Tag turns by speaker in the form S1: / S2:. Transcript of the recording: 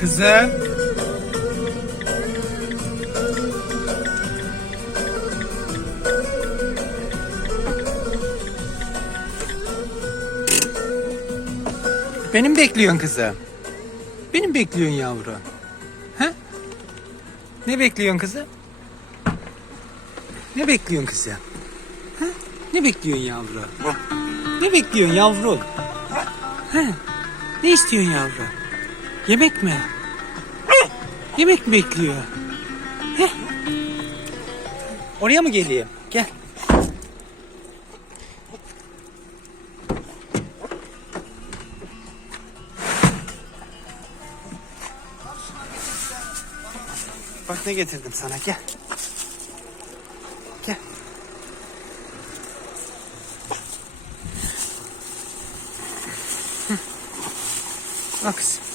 S1: Kızım. Benim bekliyorsun kızım. Benim bekliyorsun yavru. Ha? Ne bekliyorsun kızım? Ne bekliyorsun kızım? Ha? Ne bekliyorsun yavru? Ne bekliyorsun yavru? Ha? Ne istiyorsun yavru? Yemek mi? Yemek mi bekliyor? Heh. Oraya mı geleyim? Gel. Bak ne getirdim sana gel. Gel. Bak kızım.